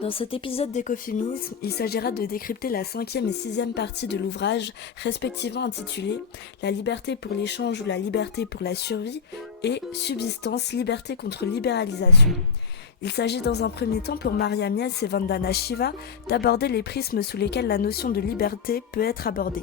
Dans cet épisode d'écoféminisme, il s'agira de décrypter la 5e et 6e partie de l'ouvrage, respectivement intitulée « La liberté pour l'échange ou la liberté pour la survie » et « Subsistance, liberté contre libéralisation ». Il s'agit dans un premier temps pour Maria Mies et Vandana Shiva d'aborder les prismes sous lesquels la notion de liberté peut être abordée.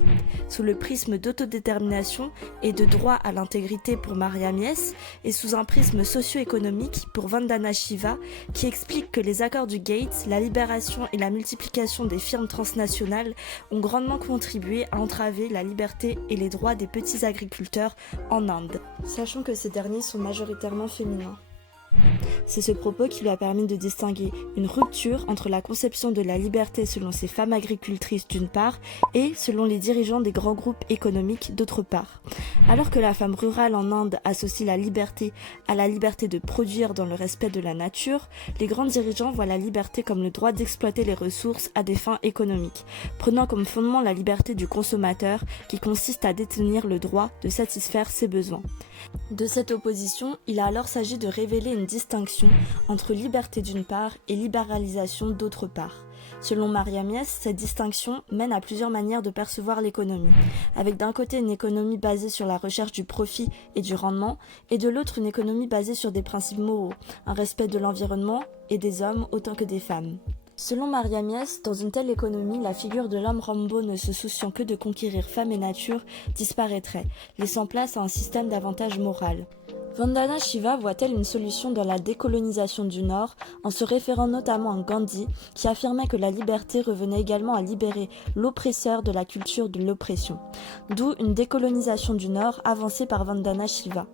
Sous le prisme d'autodétermination et de droit à l'intégrité pour Maria Mies et sous un prisme socio-économique pour Vandana Shiva qui explique que les accords du Gates, la libération et la multiplication des firmes transnationales ont grandement contribué à entraver la liberté et les droits des petits agriculteurs en Inde, sachant que ces derniers sont majoritairement féminins. C'est ce propos qui lui a permis de distinguer une rupture entre la conception de la liberté selon ces femmes agricultrices d'une part et selon les dirigeants des grands groupes économiques d'autre part. Alors que la femme rurale en Inde associe la liberté à la liberté de produire dans le respect de la nature, les grands dirigeants voient la liberté comme le droit d'exploiter les ressources à des fins économiques, prenant comme fondement la liberté du consommateur qui consiste à détenir le droit de satisfaire ses besoins. De cette opposition, il a alors s'agi de révéler une distinction entre liberté d'une part et libéralisation d'autre part. Selon Maria Mies, cette distinction mène à plusieurs manières de percevoir l'économie, avec d'un côté une économie basée sur la recherche du profit et du rendement, et de l'autre une économie basée sur des principes moraux, un respect de l'environnement et des hommes autant que des femmes. Selon Maria Mies, dans une telle économie, la figure de l'homme Rambo ne se souciant que de conquérir femme et nature disparaîtrait, laissant place à un système d'avantage moral. Vandana Shiva voit-elle une solution dans la décolonisation du Nord, en se référant notamment à Gandhi, qui affirmait que la liberté revenait également à libérer l'oppresseur de la culture de l'oppression. D'où une décolonisation du Nord avancée par Vandana Shiva.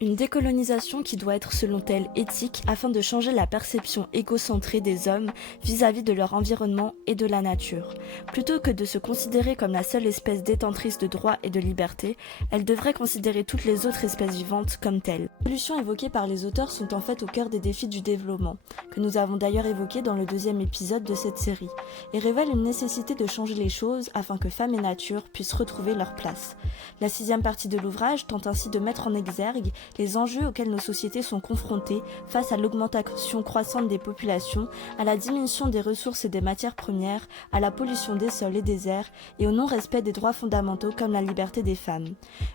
Une décolonisation qui doit être selon elle éthique afin de changer la perception égocentrée des hommes vis-à-vis de leur environnement et de la nature. Plutôt que de se considérer comme la seule espèce détentrice de droits et de liberté, elle devrait considérer toutes les autres espèces vivantes comme telles. Les solutions évoquées par les auteurs sont en fait au cœur des défis du développement, que nous avons d'ailleurs évoqués dans le 2e épisode de cette série, et révèlent une nécessité de changer les choses afin que femmes et nature puissent retrouver leur place. La 6e partie de l'ouvrage tente ainsi de mettre en exergue les enjeux auxquels nos sociétés sont confrontées face à l'augmentation croissante des populations, à la diminution des ressources et des matières premières, à la pollution des sols et des airs et au non-respect des droits fondamentaux comme la liberté des femmes.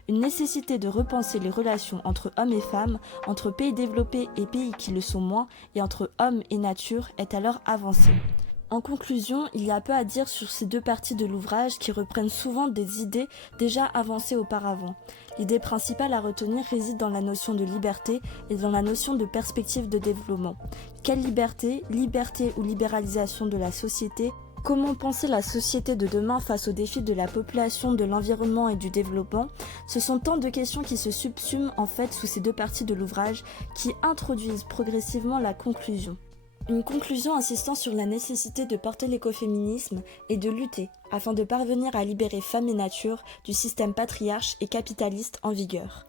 Une nécessité de repenser les relations entre hommes et femmes, entre pays développés et pays qui le sont moins, et entre hommes et nature est alors avancée. En conclusion, il y a peu à dire sur ces deux parties de l'ouvrage qui reprennent souvent des idées déjà avancées auparavant. L'idée principale à retenir réside dans la notion de liberté et dans la notion de perspective de développement. Quelle liberté, liberté ou libéralisation de la société? Comment penser la société de demain face aux défis de la population, de l'environnement et du développement? Ce sont tant de questions qui se subsument en fait sous ces deux parties de l'ouvrage qui introduisent progressivement la conclusion. Une conclusion insistant sur la nécessité de porter l'écoféminisme et de lutter afin de parvenir à libérer femmes et nature du système patriarche et capitaliste en vigueur.